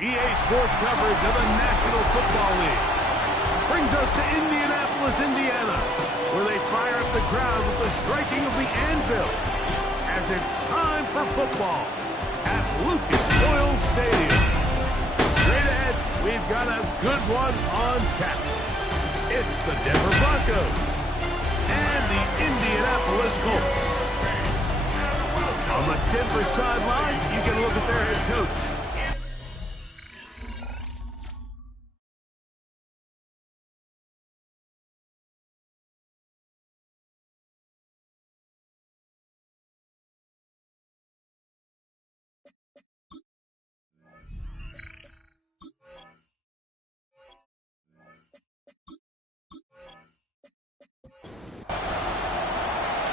EA Sports coverage of the National Football League brings us to Indianapolis, Indiana, where they fire up the crowd with the striking of the anvil as it's time for football at Lucas Oil Stadium. Straight ahead, we've got a good one on tap. It's the Denver Broncos and the Indianapolis Colts. On the Denver sideline, you get a look at their head coach.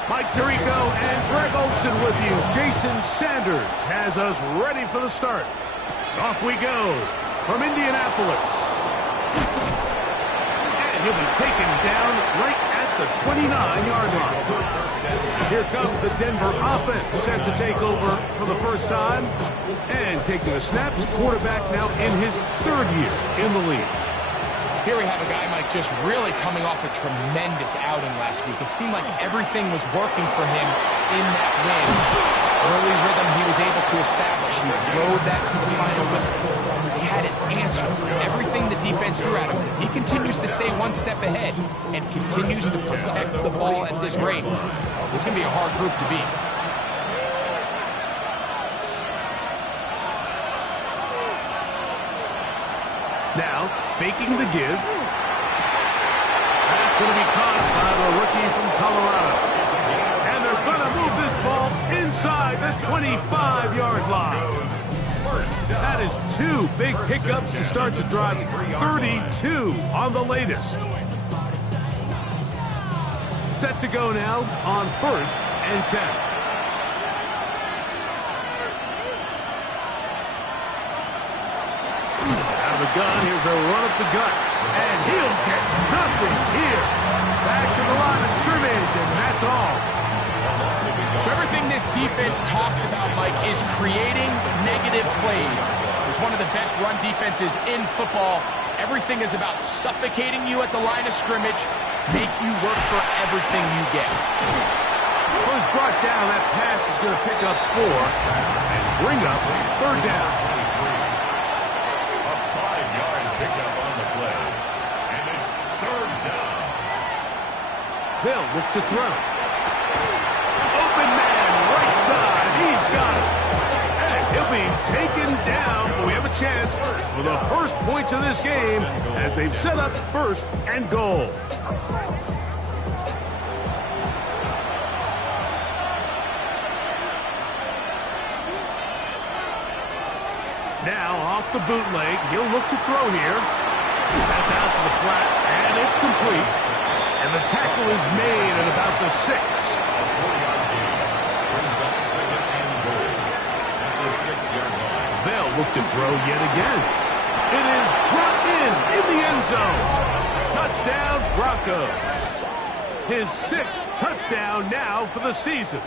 Mike Tirico and Greg Olson with you. Jason Sanders has us ready for the start. Off we go from Indianapolis. And he'll be taken down right at the 29-yard line. Here comes the Denver offense set to take over for the first time. And taking the snaps, quarterback now in his third year in the league. Here we have a guy, Mike, just really coming off a tremendous outing last week. It seemed like everything was working for him in that win. Early rhythm he was able to establish. He rode that to the final whistle. He had it answered. Everything the defense threw at him. He continues to stay one step ahead and continues to protect the ball at this rate. This is going to be a hard group to beat. Now, faking the give. That's going to be caught by the rookie from Colorado. And they're going to move this ball inside the 25-yard line. That is two big pickups to start the drive. 32 on the latest. Set to go now on 1st and 10. The gun, here's a run up the gut, and he'll get nothing here. Back to the line of scrimmage, and that's all. So everything this defense talks about, Mike, is creating negative plays. It's one of the best run defenses in football. Everything is about suffocating you at the line of scrimmage, make you work for everything you get. When it's brought down, that pass is going to pick up 4 and bring up 3rd down. They'll look to throw. Open man, right side. He's got it. And he'll be taken down. We have a chance for the first points of this game as they've set up 1st and goal. Now off the bootleg. He'll look to throw here. That's out to the flat, and it's complete. And the tackle is made at about the 6. They'll look to throw yet again. It is brought in the end zone. Touchdown, Broncos. His 6th touchdown now for the season.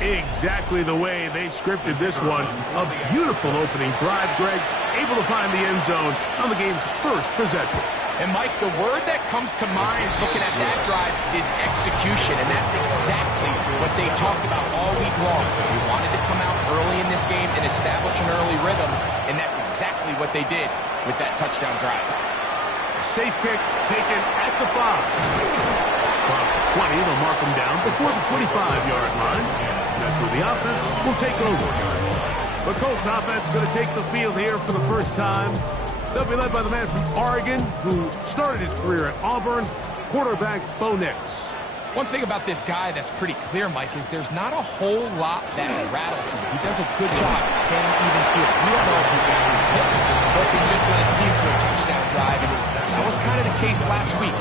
Exactly the way they scripted this one. A beautiful opening drive, Greg. Able to find the end zone on the game's first possession. And, Mike, the word that comes to mind looking at that drive is execution, and that's exactly what they talked about all week long. They wanted to come out early in this game and establish an early rhythm, and that's exactly what they did with that touchdown drive. Safe kick taken at the 5. Across the 20, they'll mark them down before the 25-yard line. That's where the offense will take over. The Colts offense is going to take the field here for the first time. They'll be led by the man from Oregon who started his career at Auburn, quarterback Bo Nix. One thing about this guy that's pretty clear, Mike, is there's not a whole lot that rattles him. He does a good job staying even field. We don't know if he just hit or if he just led his team to a touchdown drive. And that was kind of the case last week.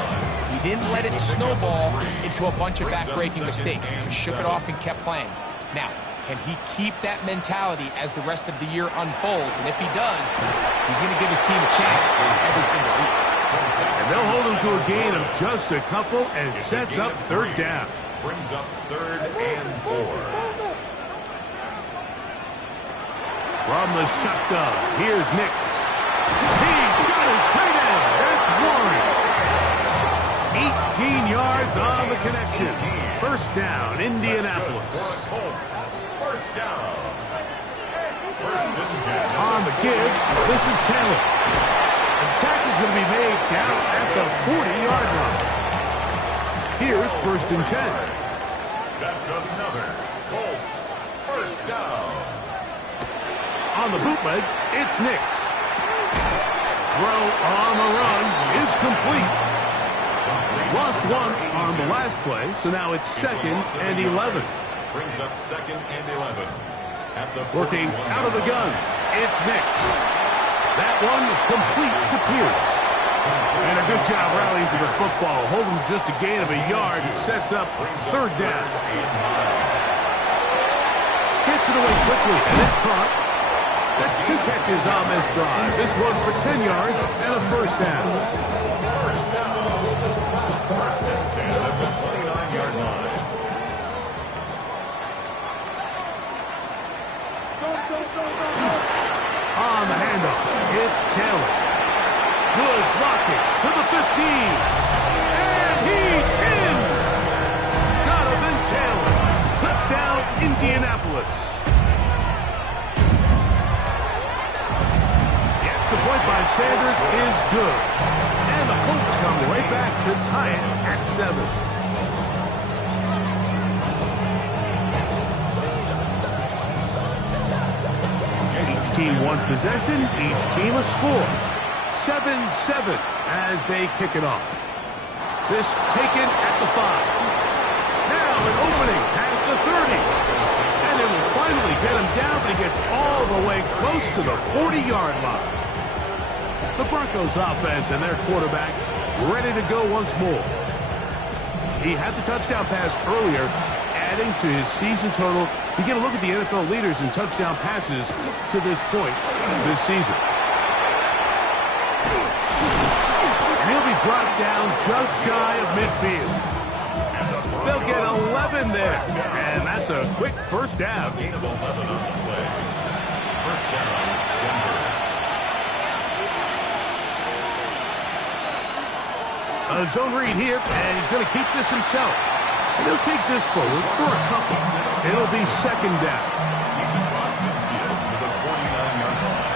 He didn't let it snowball into a bunch of back-breaking mistakes. He just shook it off and kept playing. Now, can he keep that mentality as the rest of the year unfolds? And if he does, he's going to give his team a chance every single week. And they'll hold him to a gain of just a couple and sets up 3rd down. Brings up 3rd and 4. From the shotgun, here's Nix. He's got his tight end. That's Warren. 18 yards on the connection. First down, Indianapolis. First down. On the give, this is Taylor. The tackle's going to be made down at the 40-yard line. Here's first and 10. That's another Colts first down. On the bootleg, it's Nix. Throw on the run is complete. Lost one on the last play, so now it's second and 11. Brings up second and 11. Working out of the gun, it's Nix. That one complete to Pierce. And a good job rallying to the football. Holding just a gain of a yard. Sets up third down. Gets it away quickly, and it's caught. That's 2 catches on this drive. This one for 10 yards and a first down. First and 10 at the 29-yard line. On the handoff, it's Taylor. Good blocking to the 15. And he's in! Jonathan Taylor. Touchdown, Indianapolis. The extra point by Sanders is good. And the Colts come right back to tie it at 7. Team one possession, each team a score. 7-7 as they kick it off. This taken at the 5. Now an opening past the 30. And it will finally get him down, but he gets all the way close to the 40-yard line. The Broncos offense and their quarterback ready to go once more. He had the touchdown pass earlier, adding to his season total. You get a look at the NFL leaders in touchdown passes to this point this season. And he'll be brought down just shy of midfield. They'll get 11 there. And that's a quick first down. Gain of 11 on the play. First down, Denver. A zone read here, and he's going to keep this himself. And he'll take this forward for a couple. It'll be second down. He's across midfield to the 49-yard line.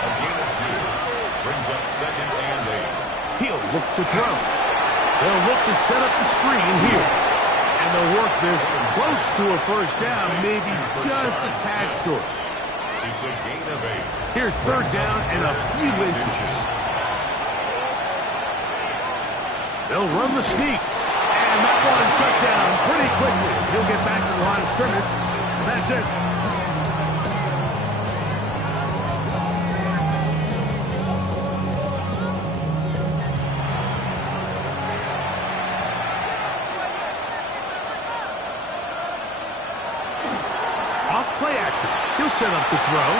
A gain of 2 brings up second and 8. He'll look to throw. They'll look to set up the screen here. And they'll work this close to a first down, maybe just a tad short. It's a gain of 8. Here's third down and a few inches. They'll run the sneak. And that one shut down pretty quickly. He'll get back to the line of scrimmage. And that's it. Off play action. He'll set up to throw.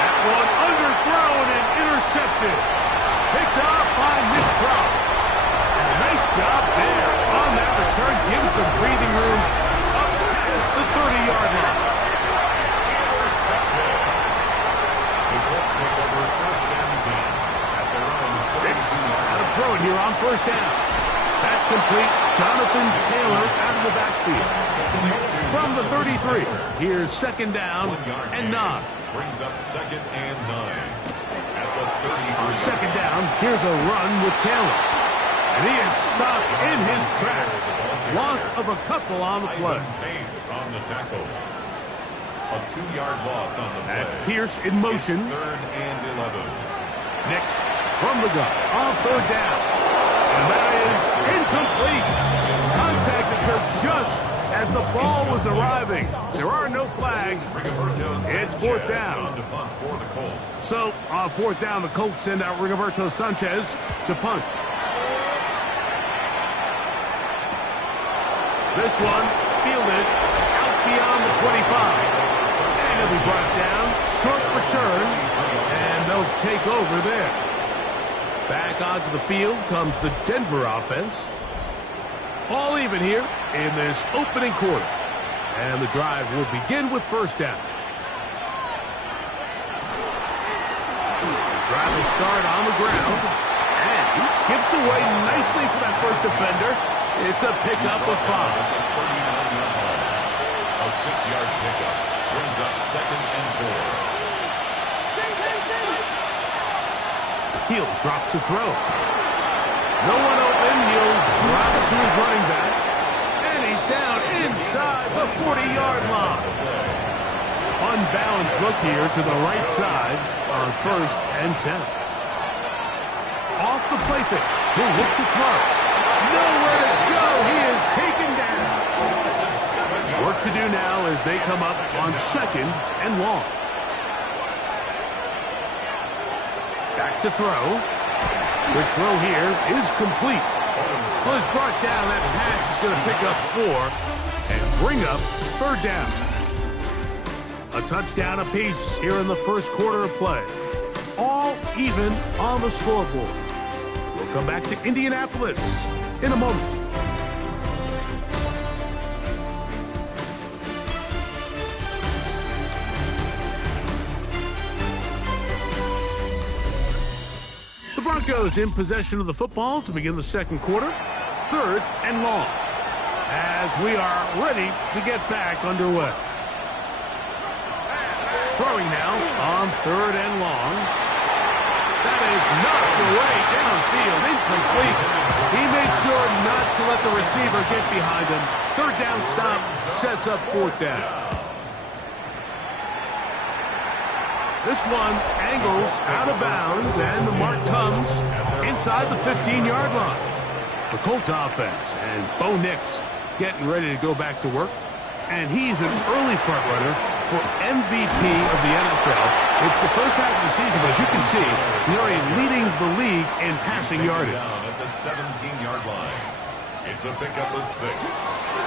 That one underthrown and intercepted. Picked off by Nick Cross. Nice job there on that return. Gives them breathing room up past the 30-yard line. The Colts take over first and 10 at their own 32. Out of throw it here on first down. That's complete. Jonathan Taylor out of the backfield. From the 33, here's second down and 9. Brings up second and 9 at the 33. Second down, here's a run with Taylor. And he is stopped in his tracks. Loss of a couple on the play. Base on the tackle. A 2-yard loss on the play. That's Pierce in motion. It's third and 11. Next, from the gun, on third down. And that is incomplete. Contact occurred just as the ball was arriving. There are no flags. It's fourth down. So, on fourth down, the Colts send out Rigoberto Sanchez to punt. This one fielded out beyond the 25. And it'll be brought down. Short return. And they'll take over there. Back onto the field comes the Denver offense. All even here in this opening quarter. And the drive will begin with first down. Drive will start on the ground. And he skips away nicely for that first defender. It's a pickup of 5. A 6-yard pickup brings up 2nd and 4. He'll drop to throw. No one open. He'll drop it to his running back. And he's down inside the 40-yard line. Unbalanced look here to the right side on 1st and 10. Off the play fake. He'll look to throw. Nowhere to go. He is taken down. Work to do now as they come up on 2nd and long. Back to throw. Quick throw here is complete. Was brought down. That pass is going to pick up 4 and bring up 3rd down. A touchdown apiece here in the first quarter of play. All even on the scoreboard. We'll come back to Indianapolis in a moment. The Broncos in possession of the football to begin the second quarter. 3rd and long. As we are ready to get back underway. Throwing now on 3rd and long. That is knocked away downfield, incomplete. He made sure not to let the receiver get behind him. 3rd down stop sets up 4th down. This one angles out of bounds, and the mark comes inside the 15-yard line. The Colts offense and Bo Nix getting ready to go back to work. And he's an early front runner for MVP of the NFL. It's the first half of the season, but as you can see, he's already leading the league in passing yardage. At the 17-yard line. It's a pickup of 6.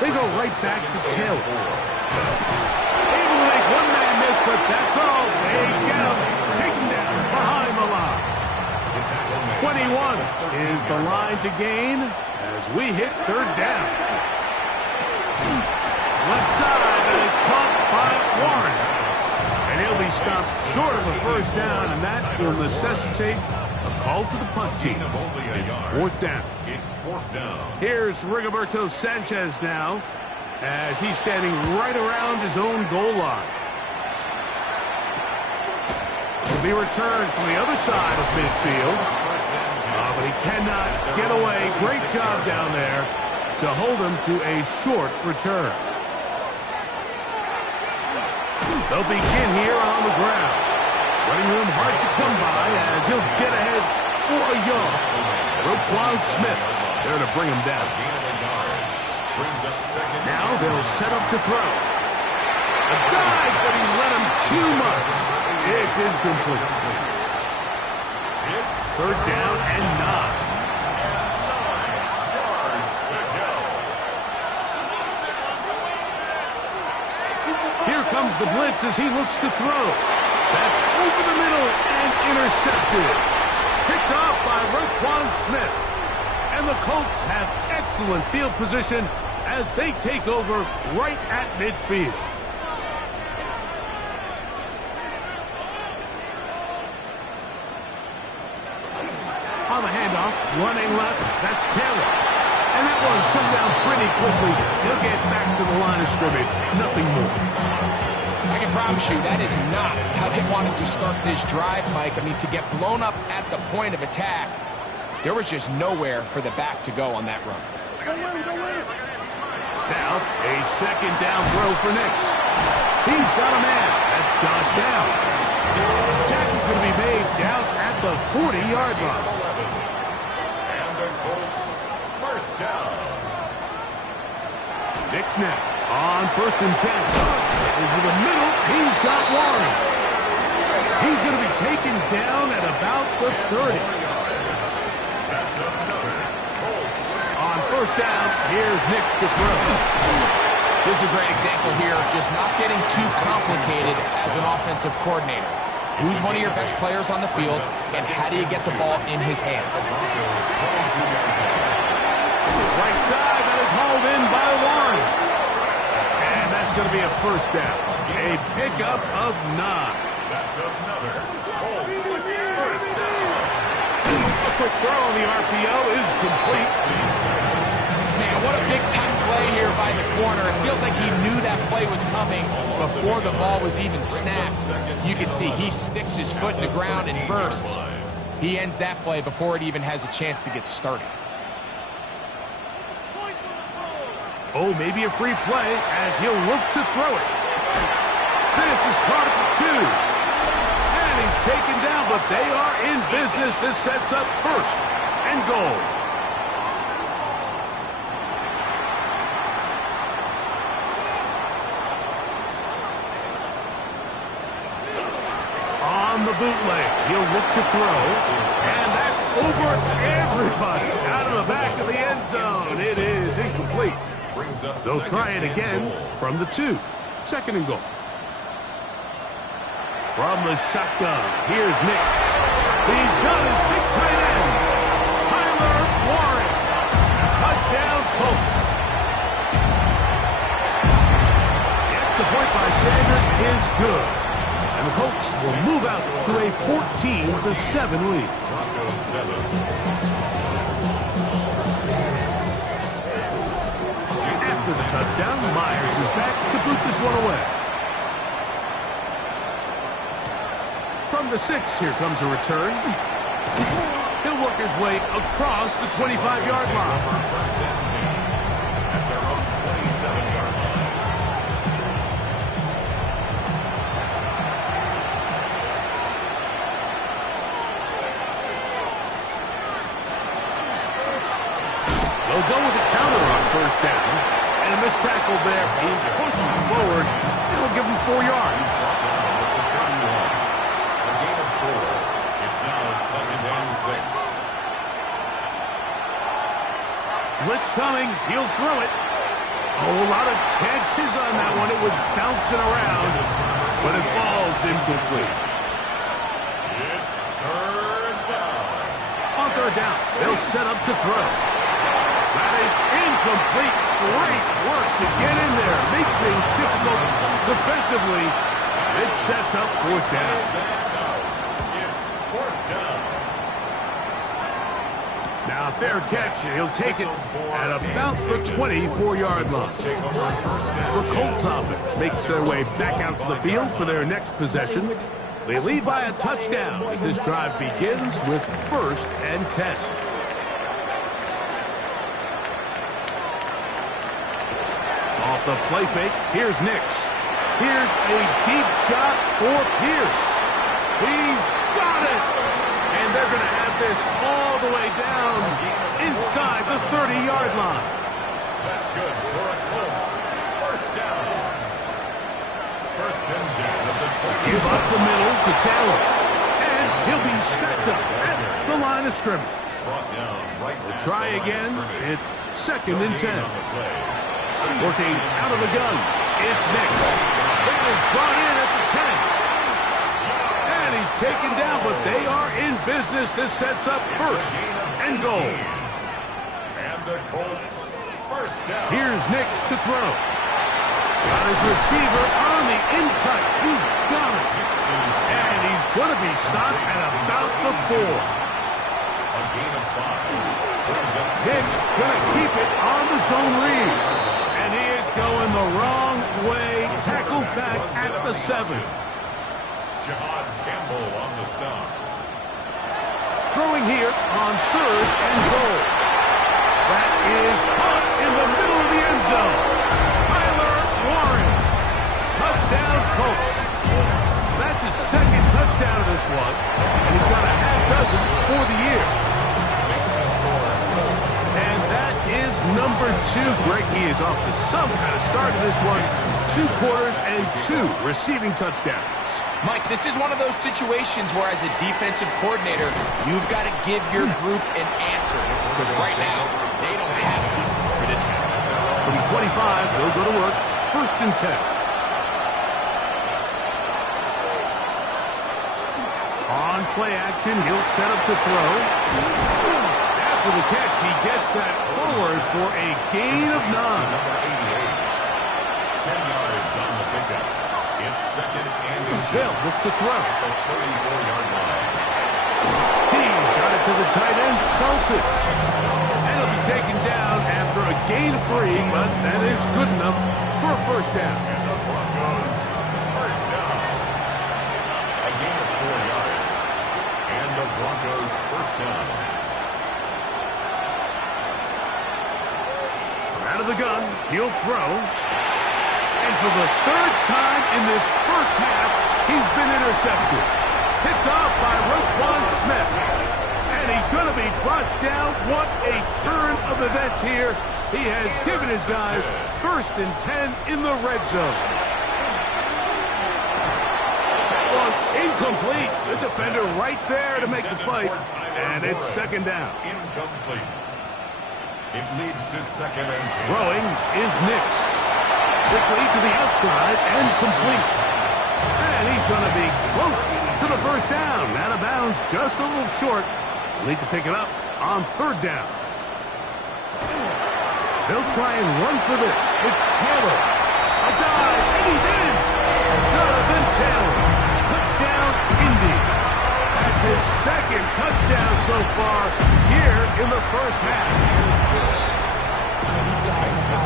They go right back to Taylor. Able to make one man miss, but that's all. They get him. Taken down behind the line. 21 is the line to gain as we hit 3rd down. Left side, and it's caught by Warren. And he'll be stopped short of a 1st down, and that will necessitate a call to the punt team. It's 4th down. It's 4th down. Here's Rigoberto Sanchez now, as he's standing right around his own goal line. Will be returned from the other side of midfield. But he cannot get away. Great job down there to hold him to a short return. They'll begin here on the ground. Running room hard to come by as he'll get ahead for a yard. Roquan Smith there to bring him down. Now they'll set up to throw. A dive, but he let him too much. It's incomplete. 3rd down and 9. Here comes the blitz as he looks to throw. That's over the middle and intercepted. Picked off by Roquan Smith. And the Colts have excellent field position as they take over right at midfield. On the handoff, running left, that's Taylor. And that one shut down pretty quickly. He'll get back to the line of scrimmage. Nothing more. I can promise you that is not how they wanted to start this drive, Mike. I mean, to get blown up at the point of attack, there was just nowhere for the back to go on that run. Now, a 2nd down throw for Nix. He's got a man. That's Josh Downs. The tackle's going to be made down at the 40-yard line. And the Colts, 1st down. Nix now on 1st and 10. Over the middle, he's got Warren. He's going to be taken down at about the 30. On 1st down, here's Nix to throw. This is a great example here of just not getting too complicated as an offensive coordinator. Who's one of your best players on the field, and how do you get the ball in his hands? Right side, that is hauled in by Warren. And that's going to be a 1st down. A pickup of 9. That's another Colts first down. A quick throw on the RPO is complete. Man, what a big-time play here by the corner. It feels like he knew that play was coming before the ball was even snapped. You can see he sticks his foot in the ground and bursts. He ends that play before it even has a chance to get started. Oh, maybe a free play as he'll look to throw it. This is caught at the 2. And he's taken down, but they are in business. This sets up first and goal. On the bootleg, he'll look to throw. And that's over everybody. Out of the back of the end zone. It is incomplete. They'll try it again from the 2. Second and goal. From the shotgun, here's Nix. He's got his big tight end, Tyler Warren. Touchdown, Colts. The extra point by Sanders is good. And the Colts will move out to a 14-7 lead. Broncos 7. After the touchdown, Myers is back to boot this one away. From the 6, here comes a return. He'll work his way across the 25-yard line. First and 10 at their own 27-yard line. They'll go with a counter on first down. And a missed tackle there. He pushes forward. It'll give him 4 yards. A gain of 4. It's now second and 6. Blitz coming. He'll throw it. Oh, a lot of chances on that one. It was bouncing around, but it falls incomplete. It's third down. On third down, they'll set up to throw. That is incomplete. Great work to get in there. Make things difficult defensively. It sets up fourth down. It's fourth down. Now, fair catch. He'll take it at about the 24-yard line. The Colts offense makes their way back out to the field for their next possession. They lead by a touchdown as this drive begins with first and 10. Off the play fake, here's Nix. Here's a deep shot for Pierce. He's got it! And they're going to have this all the way down inside the 30-yard line. That's good for a Colts first down. First and 10 of the 20. Give up the middle to Taylor. And he'll be stacked up at the line of scrimmage. Brought down right We'll at try the line of again. scrimmage. It's second and 10. On the play. Working out of the gun. It's Nix. That is brought in at the 10. And he's taken down, but they are in business. This sets up first and goal. And the Colts first down. Here's Nix to throw. Got his receiver on the in-cut. He's got it. And he's going to be stopped at about the 4. A gain of 5. Hicks going to keep it on the zone read. And he is going the wrong way. Tackled back at the 7. Jihad Campbell on the stop. Throwing here on third and goal. That is caught in the middle of the end zone. Tyler Warren. Touchdown, Colts. That's his second touchdown of this one. And he's got a half dozen for the year. And that is number 2. Greg, he is off to some kind of start in this one. 2 quarters and 2 receiving touchdowns. Mike, this is one of those situations where as a defensive coordinator, you've got to give your group an answer. Because right now, they don't have it for this guy. From 25, they'll go to work. First and 10. On play action, he'll set up to throw. After the catch, he gets that forward for a gain of 9. Number 88. 10 yards on the pickup. It's second and 10. Bill looks to throw. At the 34-yard line. He's got it to the tight end, Colts. And he'll be taken down after a gain of 3, but that is good enough for a first down. And the Broncos first down. A gain of 4 yards. And the Broncos first down. Out of the gun, he'll throw. And for the third time in this first half, he's been intercepted. Picked off by Roquan Smith. And he's going to be brought down. What a turn of events here. He has given his guys 1st and 10 in the red zone. That one incomplete. The defender right there to make the fight. And it's second down. Incomplete. It leads to second and 10. Throwing is Nix. Quickly to the outside and complete. And he's going to be close to the first down. Out of bounds, just a little short. Need to pick it up on 3rd down. They'll try and run for this. It's Taylor. A dive, and he's in. Jonathan Taylor. Touchdown, Indy. That's his 2nd touchdown so far here in the first half.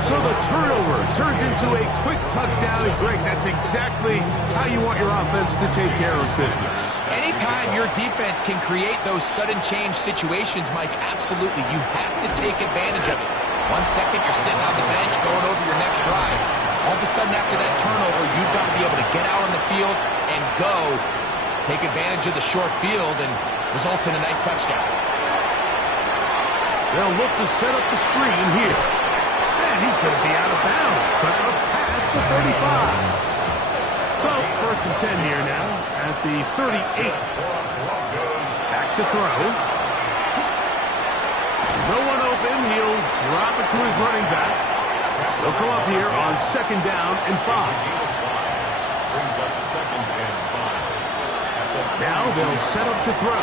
So the turnover turns into a quick touchdown. And Greg, that's exactly how you want your offense to take care of business. Anytime your defense can create those sudden change situations, Mike, absolutely, you have to take advantage of it. 1 second, you're sitting on the bench going over your next drive. All of a sudden, after that turnover, you've got to be able to get out on the field and go. Take advantage of the short field and results in a nice touchdown. They'll look to set up the screen here. And he's going to be out of bounds, but up past the 35. So, 1st and 10 here now at the 38. Back to throw. No one open. He'll drop it to his running back. They'll come up here on 2nd down and 5. Brings up 2nd and 5. Now they'll set up to throw.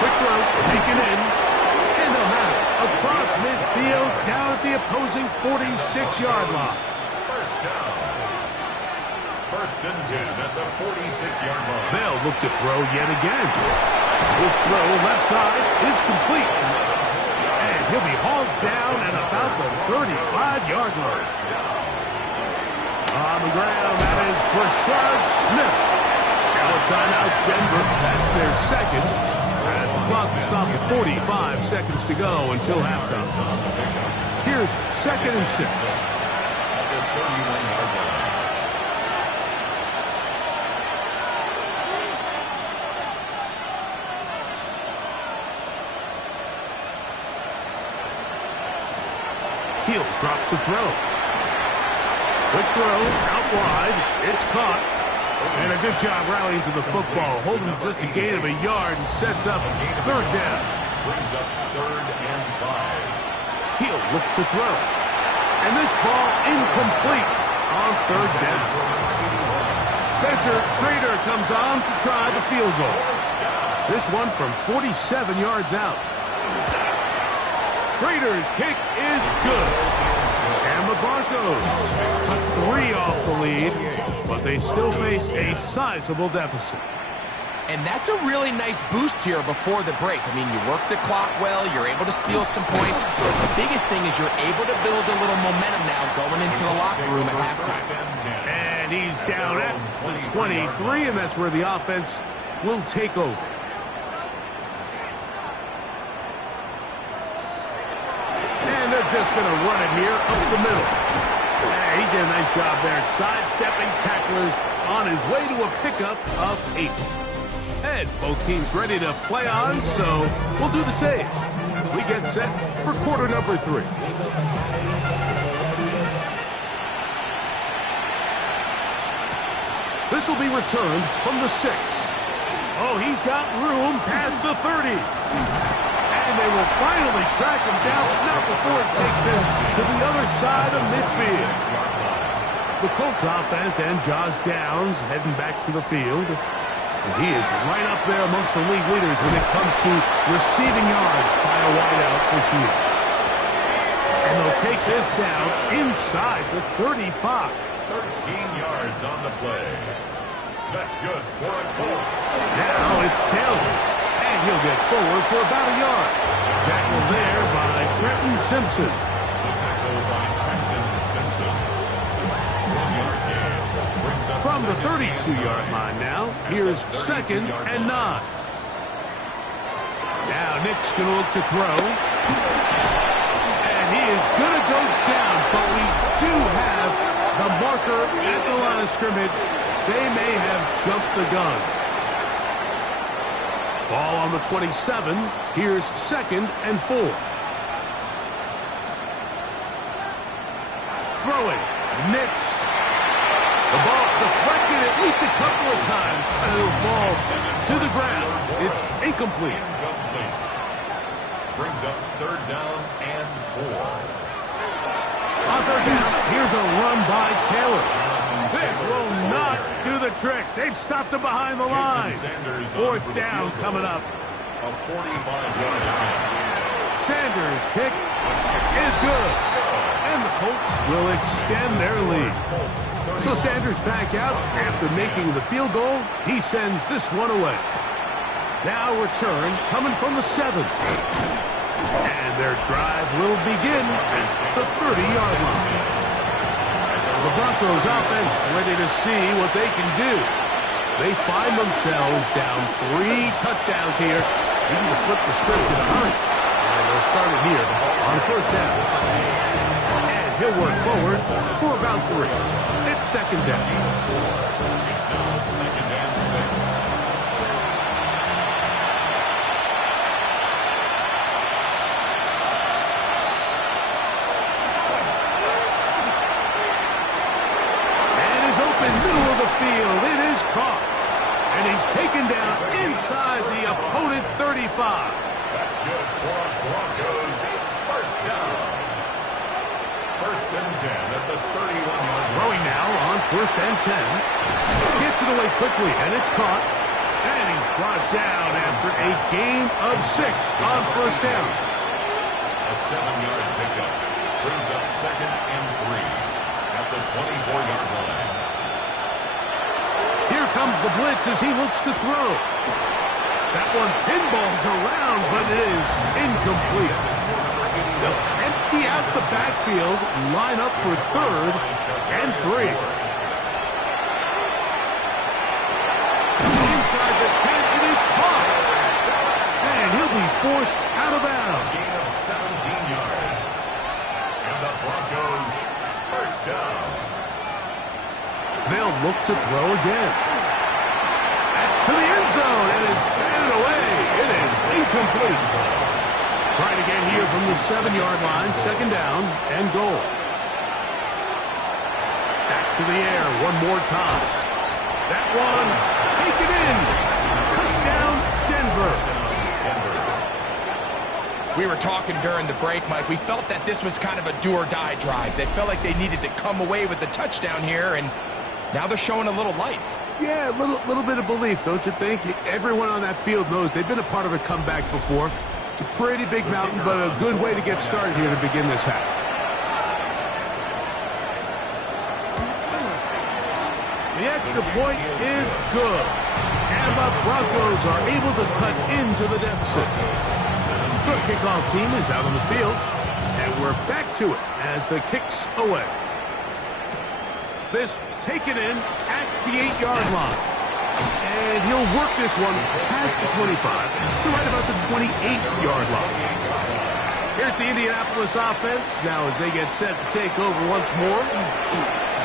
Quick throw, taken in. And they'll have it across midfield down at the opposing 46-yard line. First down. 1st and 10 at the 46-yard line. They'll look to throw yet again. His throw left side is complete. And he'll be hauled down at about the 35-yard line. On the ground, that is Brashard Smith. Now a timeout, Denver. That's their 2nd. As the clock will stop at 45 seconds to go until halftime. Here's 2nd and 6. At the 31-yard line. He'll drop to throw. Quick throw, out wide. It's caught. And a good job rallying to the football. Holding just a gain of a yard and sets up 3rd down. Brings up 3rd and 5. He'll look to throw. And this ball incomplete on 3rd down. Spencer Schrader comes on to try the field goal. This one from 47 yards out. Schrader's kick is good. And the Broncos took 3 off the lead, but they still face a sizable deficit. And that's a really nice boost here before the break. I mean, you work the clock well, you're able to steal some points. The biggest thing is you're able to build a little momentum now going into the locker room at halftime. And he's down at the 23, and that's where the offense will take over. And they're just going to run it here up the middle. He did a nice job there, sidestepping tacklers on his way to a pickup of 8. And both teams ready to play on, so we'll do the same as we get set for quarter number 3. This will be returned from the 6. Oh, he's got room past the 30. And they will finally track him down, but not before it takes this to the other side of midfield. The Colts offense and Josh Downs heading back to the field. And he is right up there amongst the league leaders when it comes to receiving yards by a wideout this year. And they'll take this down inside the 35. 13 yards on the play. That's good for a Colts. Now it's Taylor, and he'll get forward for about a yard. Tackle there by Trenton Simpson. The tackle by Trenton Simpson. 1-yard gain brings up From the second and 32-yard line now, here's second and 9. Now Nick's going to look to throw. And he is going to go down, but we do have the marker at the line of scrimmage. They may have jumped the gun. Ball on the 27. Here's second and 4. Throwing. Nix. The ball deflected at least a couple of times. And the ball to the ground. It's incomplete. Incomplete. Brings up third down and 4. On third down, here's a run by Taylor. This will not do the trick. They've stopped him behind the line. Fourth down coming up. A 45-yard attempt. Sanders' kick is good. And the Colts will extend their lead. So Sanders back out after making the field goal. He sends this one away. Now return coming from the 7. And their drive will begin at the 30-yard line. The Broncos offense ready to see what they can do. They find themselves down 3 touchdowns here. They need to flip the script in a hurry. And they'll start it here on first down. And he'll work forward for about 3. It's second down. It's now second and 6. Middle of the field. It is caught. And he's taken down inside the opponent's 35. That's good for Broncos. First down. First and 10 at the 31-yard line. Throwing now on first and 10. Gets it away quickly, and it's caught. And he's brought down after a gain of 6 on first down. A 7-yard pickup brings up second and 3 at the 24-yard line. Here comes the blitz as he looks to throw. That one pinballs around, but it is incomplete. They'll empty out the backfield, line up for third and 3. Inside the 10, it is caught. And he'll be forced out of bounds. Gain of 17 yards. And the Broncos first down. They'll look to throw again. That's to the end zone and is batted away. It is incomplete. Trying to get here from the 7-yard line, second down and goal. Back to the air one more time. That one taken in. Touchdown, Denver. We were talking during the break, Mike. We felt that this was kind of a do-or-die drive. They felt like they needed to come away with the touchdown here, and now they're showing a little life. Yeah, a little bit of belief, don't you think? Everyone on that field knows they've been a part of a comeback before. It's a pretty big mountain, but a good way to get started here to begin this half. The extra point is good. And the Broncos are able to cut into the deficit. The kickoff team is out on the field. And we're back to it as the kick's away. This taken in at the 8-yard line. And he'll work this one past the 25 to right about the 28-yard line. Here's the Indianapolis offense now as they get set to take over once more.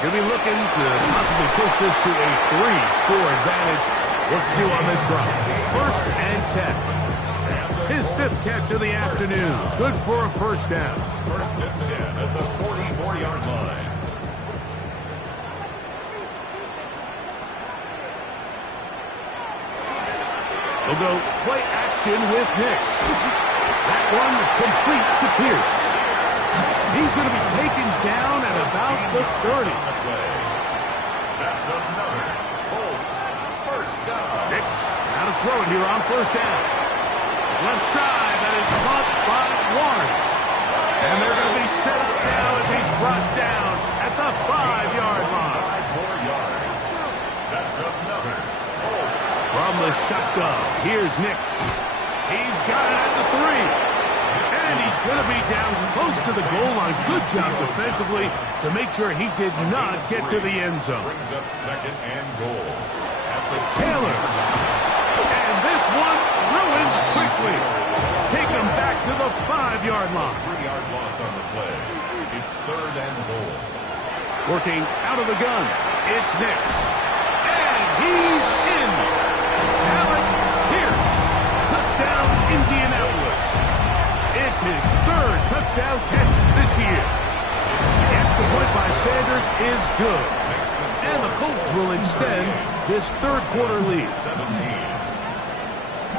Going to be looking to possibly push this to a 3-score advantage. What's due on this drive? First and 10. His 5th catch of the afternoon. Good for a first down. First and 10 at the 44-yard line. They'll go play action with Nix. That one complete to Pierce. He's going to be taken down at about the 30. That's another Colts first down. Nix out of throw it here on first down. Left side, that is caught by Warren. And they're going to be set up now as he's brought down at the 5-yard line. another Colts. From the shotgun, here's Nix. He's got it at the 3. And he's going to be down close to the goal line. Good job defensively to make sure he did not get to the end zone. Brings up second and goal. At the Taylor. And this one ruined quickly. Take him back to the 5-yard line. 3-yard loss on the play. It's third and goal. Working out of the gun. It's Nix. And he's in. Alec Pierce. Touchdown, Indianapolis. It's his 3rd touchdown catch this year. The extra point by Sanders is good. And the Colts will extend this 3rd quarter lead. 17.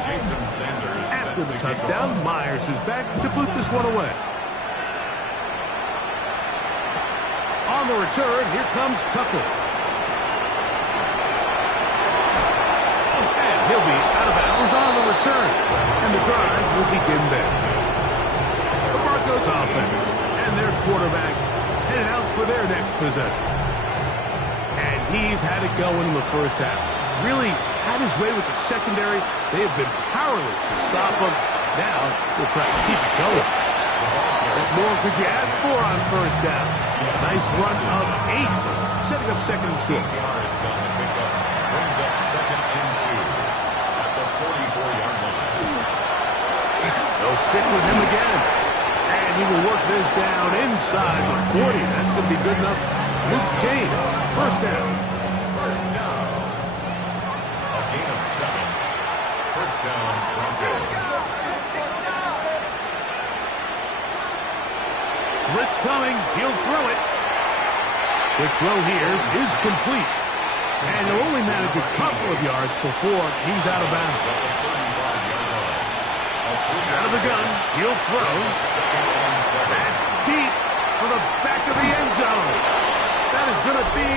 Jason Sanders. After the touchdown, Myers is back to boot this one away. On the return, here comes Tucker. And he'll be out of bounds on the return. And the drive will begin there. The Broncos offense and their quarterback headed out for their next possession. And he's had it going in the first half. Really had his way with the secondary. They have been powerless to stop him. Now they'll try to keep it going. What more could you ask for on first down? Nice run of 8, setting up second and short. Yards on the pickup. Brings up second and 2 at the 44-yard line. They'll stick with him again. And he will work this down inside the 40. That's going to be good enough to move the chains. First down. First down. A gain of 7. First down, Broncos. Blitz coming. He'll throw it. The throw here is complete. And he'll only manage a couple of yards before he's out of bounds. At the 35-yard line. Out of the gun. He'll throw. That's deep for the back of the end zone. That is going to be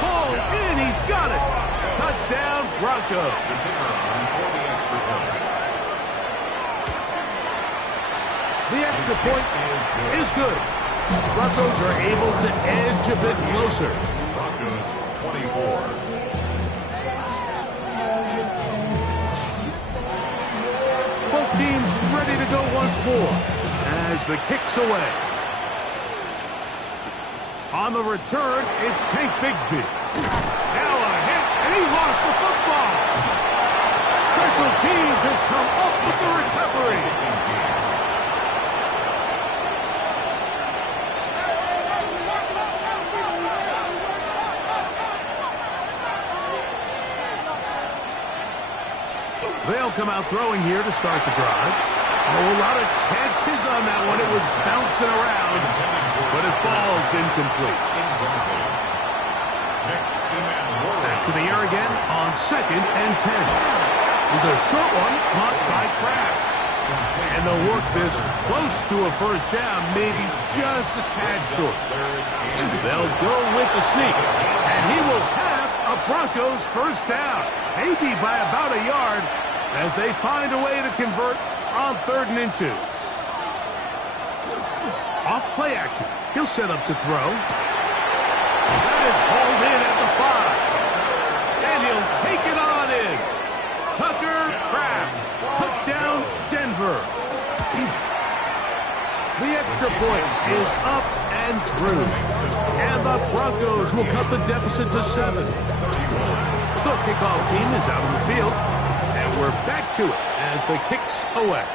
pulled in. He's got it. Touchdown, Broncos. The kicker on for the extra point. The extra point is good. Broncos are able to edge a bit closer. Broncos 24. Both teams ready to go once more as the kick's away. On the return, it's Tank Bigsby. Now a hit, and he lost the football. Special teams has come up with the recovery. They'll come out throwing here to start the drive. Oh, a lot of chances on that one. It was bouncing around, but it falls incomplete. Back to the air again on 2nd and 10. There's a short one caught by Kraft. And they'll work this close to a first down, maybe just a tad short. They'll go with the sneak, and he will have a Broncos first down, maybe by about a yard, as they find a way to convert on 3rd and inches. Off play action. He'll set up to throw. That is hauled in at the 5. And he'll take it on in. Tucker Kraft. Touchdown, Denver. The extra point is up and through. And the Broncos will cut the deficit to 7. The kickoff team is out on the field. And we're back to it as the kick's away.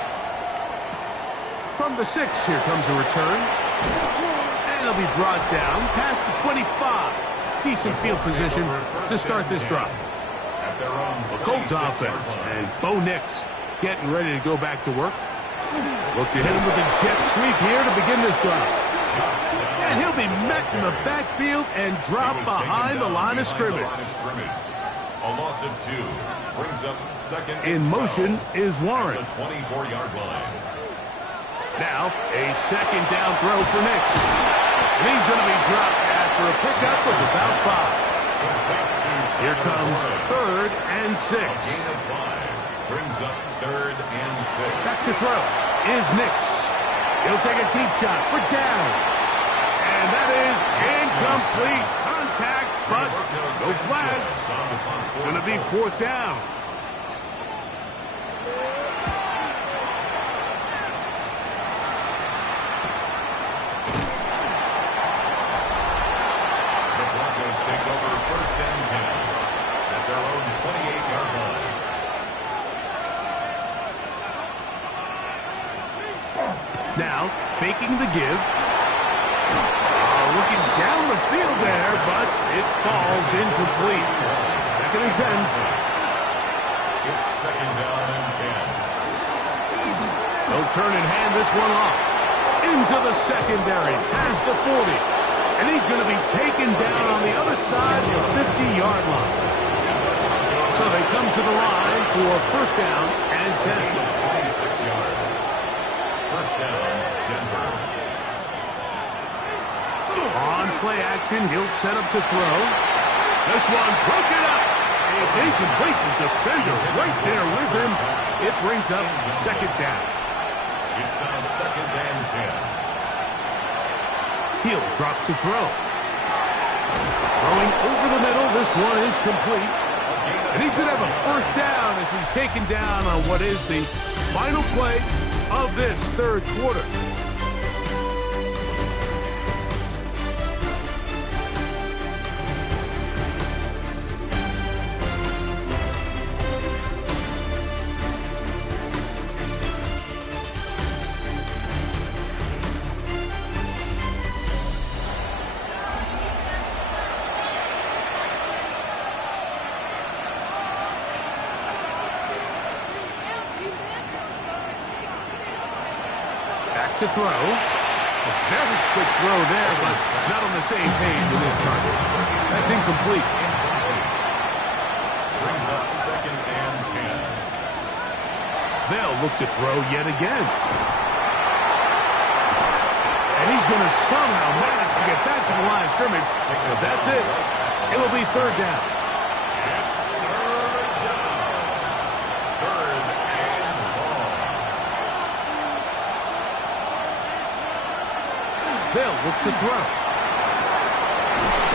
From the 6, here comes a return. And he'll be brought down past the 25. Decent field position to start this drive. The Colts offense and Bo Nix getting ready to go back to work. Look to hit him with a jet sweep here to begin this drive. And he'll be met in the backfield and drop behind the line of scrimmage. A loss of 2 brings up second. In motion is Warren. The 24-yard line. Now, a second down throw for Nix. And he's going to be dropped after a pickup of about 5. Here comes 3rd and 6. A gain of 5 brings up 3rd and 6. Back to throw is Nix. He'll take a deep shot for down. And that is incomplete. Contact, but No flags. It's going to be fourth down. The Broncos take over first and 10 at their own 28-yard line. Now, faking the give. Looking down the field there, but it falls incomplete. Second and 10. It's second down and 10. They'll turn and hand this one off. Into the secondary, past the 40. And he's going to be taken down on the other side of the 50-yard line. So they come to the line for first down and 10. 26 yards. First down, Denver. On play action, he'll set up to throw. This one broken up. It's incomplete. The defender right there with him. It brings up second down. It's now second and 10. He'll drop to throw. Throwing over the middle. This one is complete. And he's going to have a first down as he's taken down on what is the final play of this third quarter. To throw. A very quick throw there, but not on the same page with his target. That's incomplete. Brings up second and 10. They'll look to throw yet again. And he's going to somehow manage to get back to the line of scrimmage. But that's it. It'll be third down. It's third down. Third and long. They'll look to throw.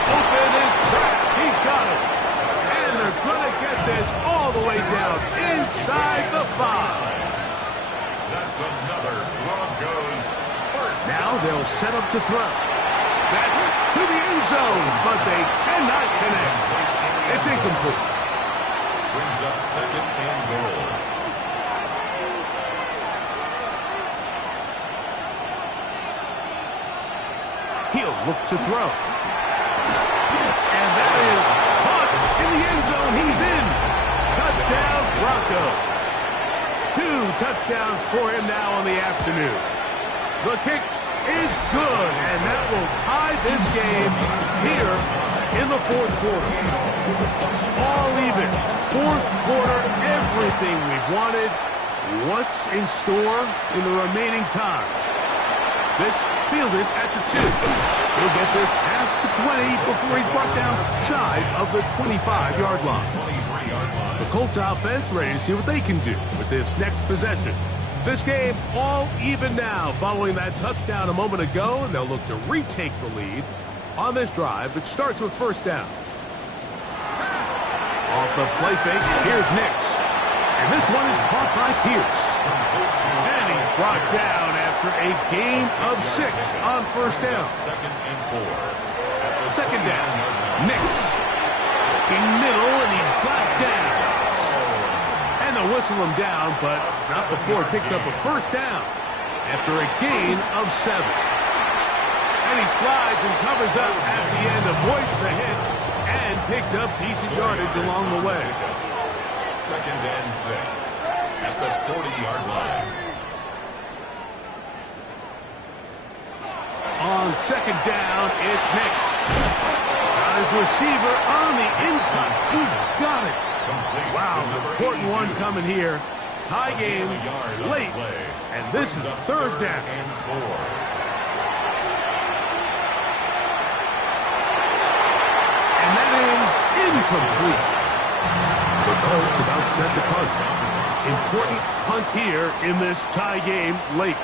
Open is cracked. He's got it. And they're going to get this all the way down inside the 5. That's another Broncos first. Now they'll set up to throw. That's to the end zone, but they cannot connect. It's incomplete. Brings up second and goal. He'll look to throw. And that is caught in the end zone. He's in. Touchdown, Broncos. 2 touchdowns for him now on the afternoon. The kick is good, and that will tie this game here in the fourth quarter. All even. Fourth quarter, everything we've wanted. What's in store in the remaining time? This fielded at the 2. He'll get this past the 20 before he's brought down shy of the 25-yard line. 23-yard line. The Colts offense ready to see what they can do with this next possession. This game all even now following that touchdown a moment ago, and they'll look to retake the lead on this drive, which starts with first down. Off the play fake, here's Nix. And this one is caught by Pierce. And he's brought down after a gain of 6 on first down. Second and 4. Second down. Nix. In middle, and he's got down. And they'll whistle him down, but not before it picks up a first down after a gain of 7. And he slides and covers up at the end, avoids the hit, and picked up decent yardage along the way. Second and 6 at the 40-yard line. On second down, it's Nix. Got his receiver on the inside. He's got it. Complete. Wow, important one coming here. Tie game late, and this is third down. And 4. And that is incomplete. The Colts about set to punt. Important punt here in this tie game late.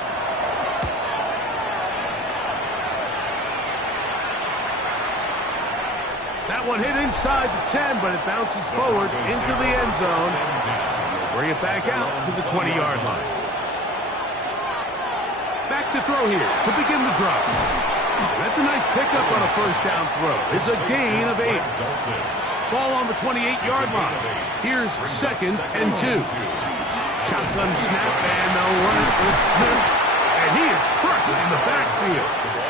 That one hit inside the 10, but it bounces forward into the end zone. Bring it back out to the 20-yard line. Back to throw here to begin the drive. That's a nice pickup on a first down throw. It's a gain of 8. Ball on the 28-yard line. Here's 2nd and 2. Shotgun snap, and they'll run it with Smith. And he is crushed in the backfield.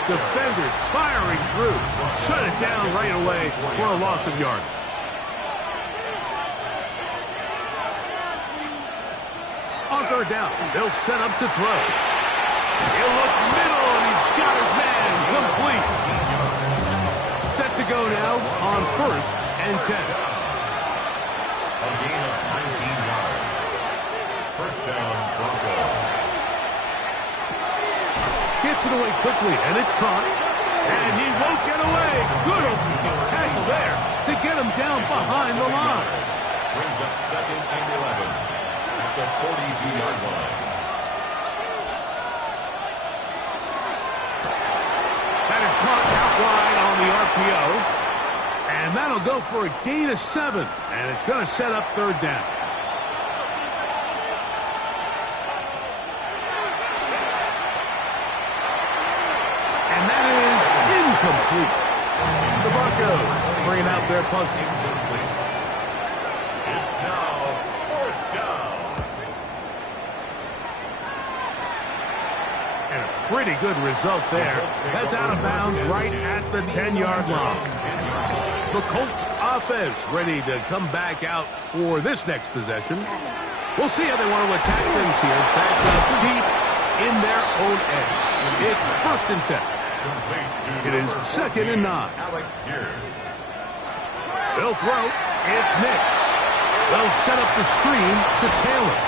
Defenders firing through. Shut it down right away for a loss of yardage. On 3rd down, they'll set up to throw. He'll look middle, and he's got his man complete. Set to go now on 1st and 10. A gain of 19 yards. First down, Broncos. Gets it away quickly, and it's caught. And he won't get away. Good old tackle there to get him down behind the line. Brings up 2nd and 11 at the 42-yard line. That is caught out wide on the RPO. And that'll go for a gain of 7. And it's going to set up 3rd down. And that is incomplete. The Broncos bringing out their punt team. It's now 4th down. And a pretty good result there. That's out of bounds right at the 10-yard line. The Colts offense ready to come back out for this next possession. We'll see how they want to attack things here. Back up deep in their own end. It's 1st and 10. It is 2nd and 9. They'll throw. It's Nix. They'll set up the screen to Taylor.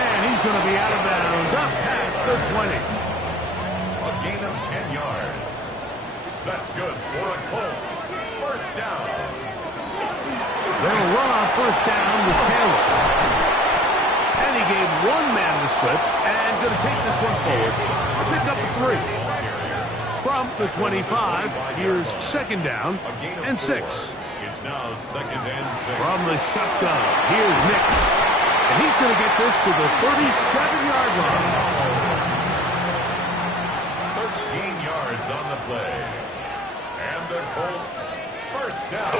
And he's going to be out of bounds up past the 20. A gain of 10 yards. That's good for the Colts. First down. They'll run on 1st down with Taylor. And he gave one man the slip and going to take this one forward. Pick up a 3. From the 25, here's 2nd down and 6. It's now 2nd and 6. From the shotgun, here's Nix. And he's going to get this to the 37-yard line. 13 yards on the play. And the Colts, first down.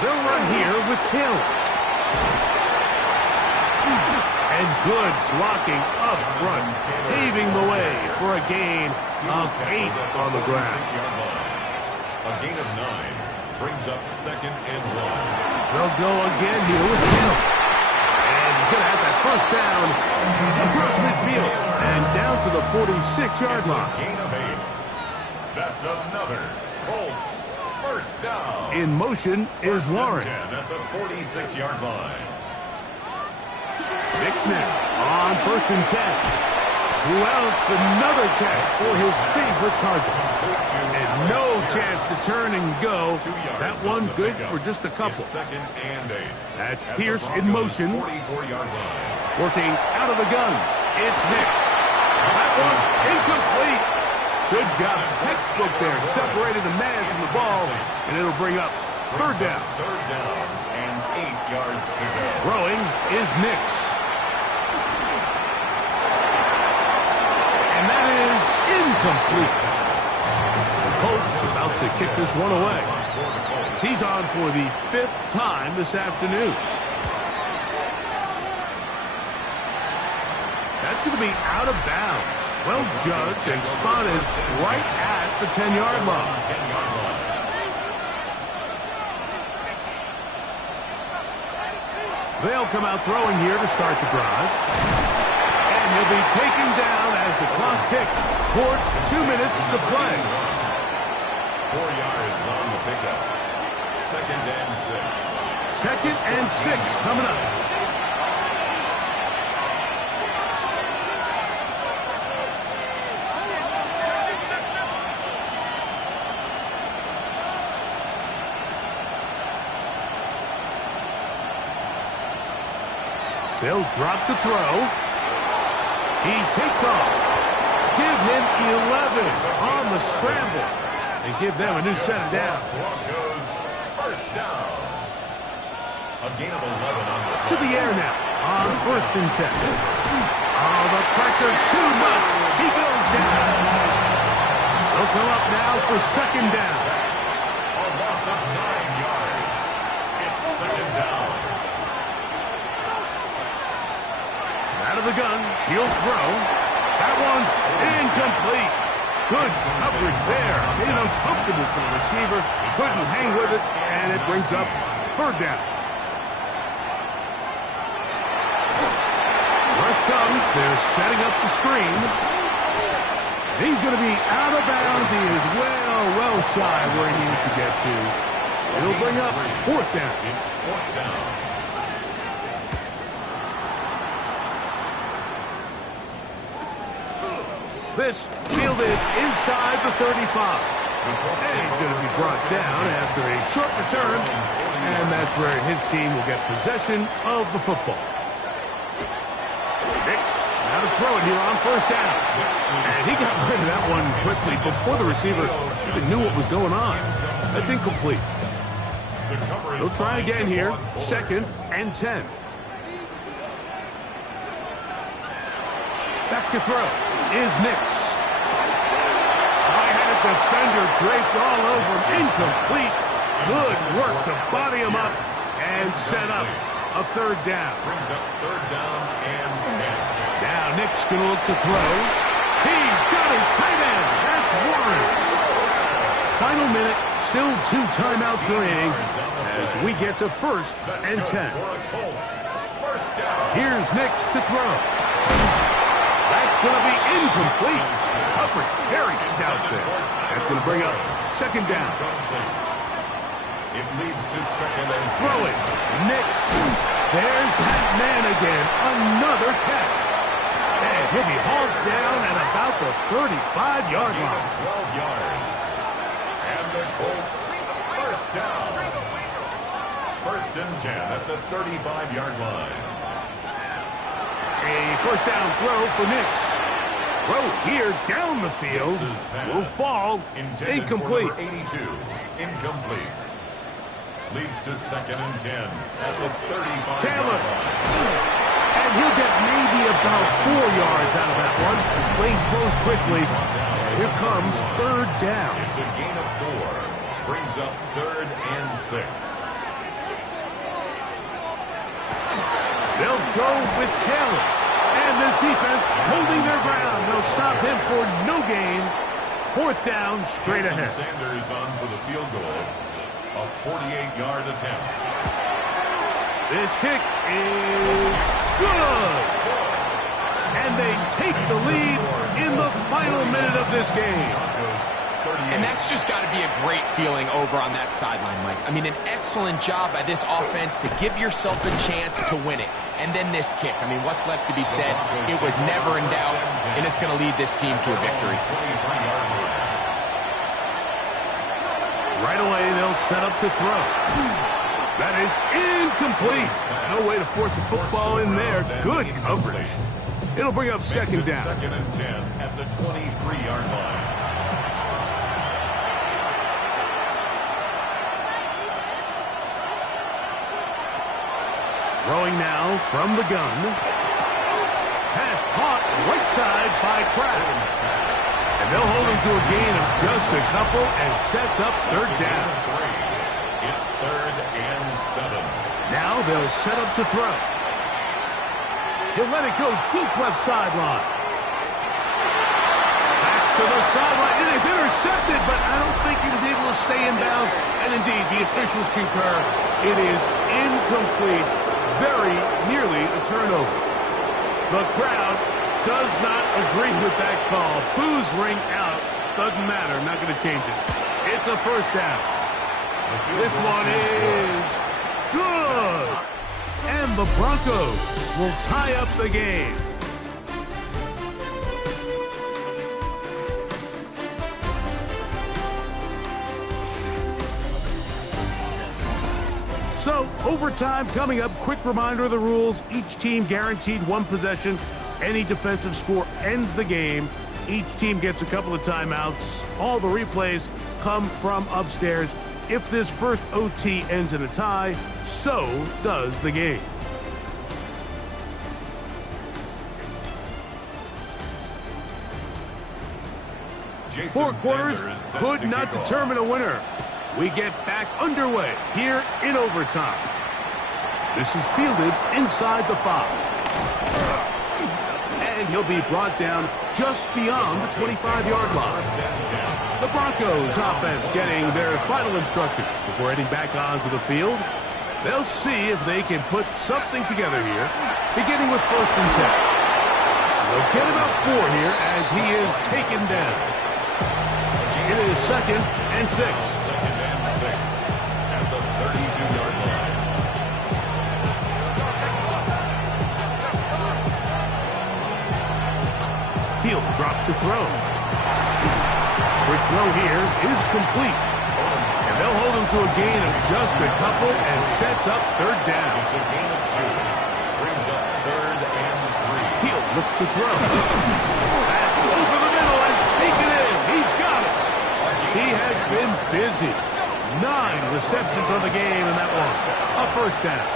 They'll run here with Taylor. And good blocking up front, paving the way for a gain of 8 on the ground. A gain of 9 brings up 2nd and 1. They'll go again here with Taylor. And he's going to have that first down across midfield and down to the 46-yard line. Gain of 8. That's another Colts first down. In motion is Warren. 10 at the 46-yard line. Nix now on 1st and 10. Well, it's another catch for his favorite target. And no chance to turn and go. That one good for just a couple. 2nd and 8. That's Pierce in motion. 44-yard line. Working out of the gun. It's Nix. That one's incomplete. Good job. Textbook there. Separated the man from the ball. And it'll bring up 3rd down. 3rd down and 8 yards to go. Throwing is Nix. And that is incomplete. The Colts about to kick this one away. He's on for the 5th time this afternoon. That's going to be out of bounds. Well judged and spotted right at the 10-yard line. They'll come out throwing here to start the drive. And he'll be taken down as the clock ticks towards 2 minutes to play. 4 yards on the pickup. 2nd and 6. 2nd and 6 coming up. They'll drop to throw. He takes off. Give him 11 on the scramble. And give them a new set of downs. Broncos first down. A gain of 11 on the To the air now on 1st and 10. Oh, the pressure too much. He goes down. They'll come up now for 2nd down. A loss of 9 yards. It's 2nd down. Out of the gun, he'll throw. That one's incomplete. Good coverage there. Made it uncomfortable for the receiver. Couldn't hang with it, and it brings up 3rd down. Rush comes. They're setting up the screen. He's going to be out of bounds. He is well shy where he needs to get to. It'll bring up 4th down. It's 4th down. This fielded inside the 35. And he's going to be brought down after a short return. And that's where his team will get possession of the football. Nix, now to throw it here on 1st down. And he got rid of that one quickly before the receiver even knew what was going on. That's incomplete. He'll try again here. 2nd and 10. Back to throw is Nix. I had a defender draped all over him. Incomplete. Good work to body him up and set up a 3rd down. Brings up 3rd down and 10. Now Nix going to look to throw. He's got his tight end. That's Warren. Final minute. Still 2 timeouts remaining as we get to 1st and 10. Here's Nix to throw. That's going to be incomplete. Coverage very stout there. That's going to bring up 2nd down. It leads to 2nd and 10. Throw it. Nix. There's that man again. Another catch. And he'll be hauled down at about the 35-yard line. 12 yards. And the Colts, 1st down. 1st and 10 at the 35-yard line. A 1st down throw for Nix. Throw here down the field. Will fall. Incomplete. 82. Incomplete. Leads to 2nd and 10 at the 35-yard Taylor. line. And he'll get maybe about 4 yards out of that one. Lane close quickly. And here comes 3rd down. It's a gain of 4. Brings up 3rd and 6. They'll go with Taylor. And this defense holding their ground. They'll stop him for no gain. 4th down, straight ahead. Sanders on for the field goal. A 48-yard attempt. This kick is good. And they take the lead in the final minute of this game. And that's just got to be a great feeling over on that sideline, Mike. I mean, an excellent job by this offense to give yourself a chance to win it. And then this kick. I mean, what's left to be said? It was never in doubt, and it's going to lead this team to a victory. Right away, they'll set up to throw. That is incomplete. No way to force the football in there. Good coverage. It'll bring up 2nd down. 2nd and 10 at the 23-yard line. Throwing now from the gun. Pass caught right side by Pratt. And they'll hold him to a gain of just a couple and sets up 3rd down. It's 3rd and 7. Now they'll set up to throw. He'll let it go deep left sideline. Backs to the sideline. It is intercepted, but I don't think he was able to stay in bounds. And indeed, the officials concur. It is incomplete. Very nearly a turnover. The crowd does not agree with that call. Boos ring out. Doesn't matter. Not going to change it. It's a 1st down. This one is good. And the Broncos will tie up the game. So, overtime coming up. Quick reminder of the rules. Each team guaranteed 1 possession. Any defensive score ends the game. Each team gets a couple of timeouts. All the replays come from upstairs. If this first OT ends in a tie, so does the game. Four quarters could not determine a winner. We get back underway here in overtime. This is fielded inside the 5. And he'll be brought down just beyond the 25-yard line. The Broncos offense getting their final instructions before heading back onto the field. They'll see if they can put something together here, beginning with 1st and 10. They'll get about 4 here as he is taken down. It is 2nd and 6. 2nd and 6 at the 32-yard line. He'll drop to throw. Quick throw here is complete. And they'll hold him to a gain of just a couple and sets up 3rd down. It's a gain of 2. Brings up 3rd and 3. He'll look to throw. That's over the middle and take it in. He's got it. He has been busy. 9 receptions on the game, and that was a 1st down.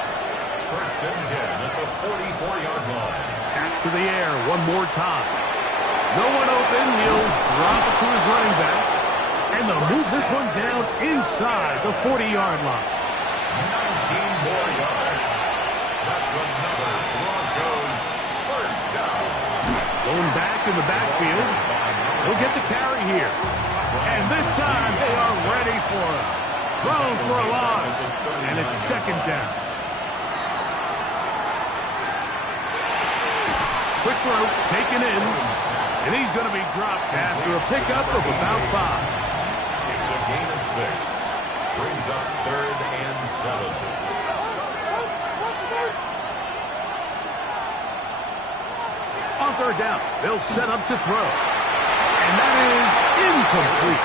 1st and 10 at the 44-yard line. Back to the air one more time. No one open. He'll drop it to his running back. And they'll move this one down inside the 40-yard line. 19 more yards. That's another Broncos 1st down. Going back in the backfield. He'll get the carry here. And this time they are ready for it. Thrown for a loss. And it's 2nd down. Quick throw, taken in. And he's going to be dropped after a pickup of about 5. It's a gain of 6. Brings up 3rd and 7. On 3rd down, they'll set up to throw. And that is incomplete.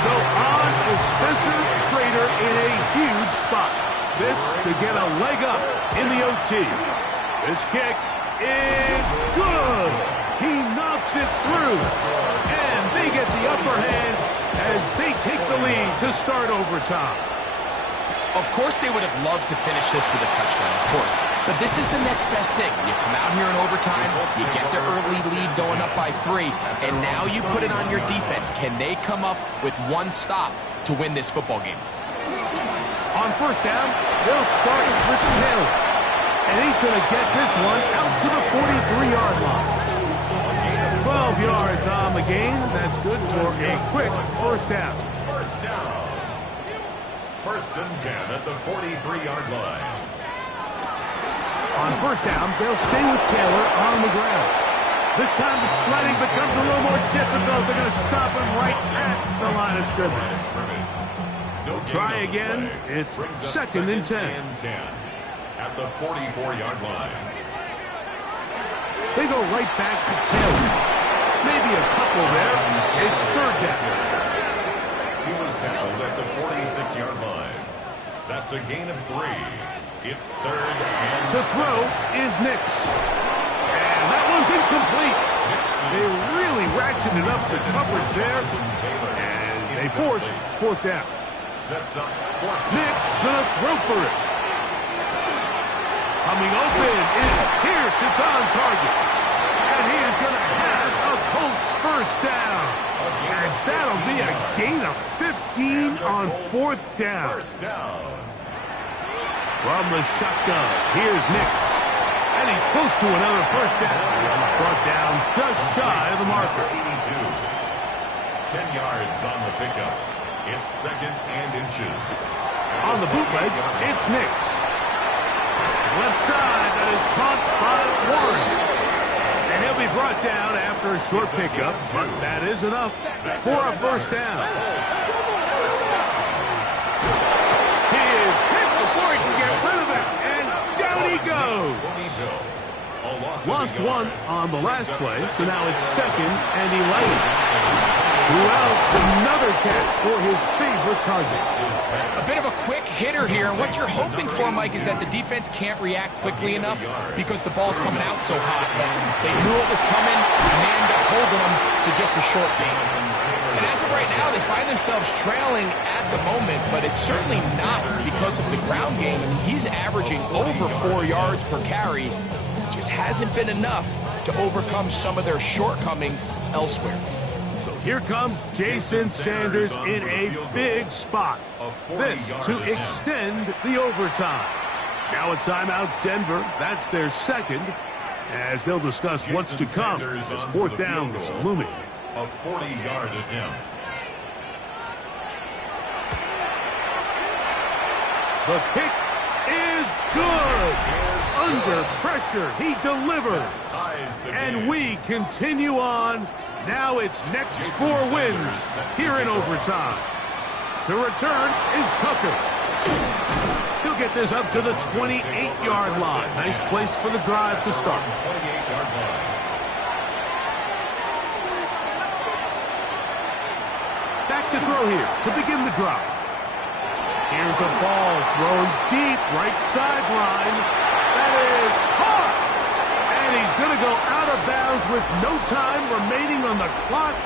So on is Spencer Schrader in a huge spot. This to get a leg up in the OT. This kick is good. He knocks it through. And they get the upper hand as they take the lead to start overtime. Of course they would have loved to finish this with a touchdown, of course. But this is the next best thing. You come out here in overtime, you get the early lead going up by 3, and now you put it on your defense. Can they come up with one stop to win this football game? On 1st down, they'll start with Taylor. And he's going to get this one out to the 43-yard line. 12 yards on the game. That's good for a quick 1st down. 1st down. 1st and 10 at the 43-yard line. On 1st down, they'll stay with Taylor on the ground. This time the sledding becomes a little more difficult. They're going to stop him right at the line of scrimmage. Try again. It's 2nd and 10. At the 44-yard line. They go right back to Taylor. Maybe a couple there. It's 3rd down. He was tackled at the 46-yard line. That's a gain of 3. It's 3rd and to throw is Nix. And that one's incomplete. They really ratcheted up the coverage there. And they force 4th down. Sets up 4th. Nix gonna throw for it. Coming open is Pierce. It's on target. And he is going to have a Colts 1st down. As that'll be a gain of 15 on 4th down. 1st down. From the shotgun, here's Nix. And he's close to another 1st down. He's brought down just shy of the marker. 82. 10 yards on the pickup. It's 2nd and inches. On the bootleg, it's Nix. Left side, that is caught by Warren. And he'll be brought down after a short pickup, but that is enough for a 1st down. He is hit before he can get rid of it, and down he goes. Lost 1 on the last play, so now it's 2nd and 11. Well, another catch for his favorite target. A bit of a quick hitter here, and what you're hoping for, Mike, is that the defense can't react quickly enough because the ball's coming out so hot. They knew it was coming, and they ended up holding them to just a short gain. mean, as of right now, they find themselves trailing at the moment, but it's certainly not because of the ground game. I mean, he's averaging over 4 yards per carry. It just hasn't been enough to overcome some of their shortcomings elsewhere. So here comes Jason Sanders in a big spot. This to extend the overtime. Now a timeout, Denver. That's their second, as they'll discuss what's to come as fourth down is looming. A 40-yard attempt. The kick is good. Under pressure, he delivers. And we continue on. Now it's next 4 wins here in overtime. To return is Tucker. He'll get this up to the 28-yard line. Nice place for the drive to start. 28-yard line. Back to throw here to begin the drive. Here's a ball thrown deep right sideline. That is caught. And he's going to go out of bounds with no time remaining on the clock.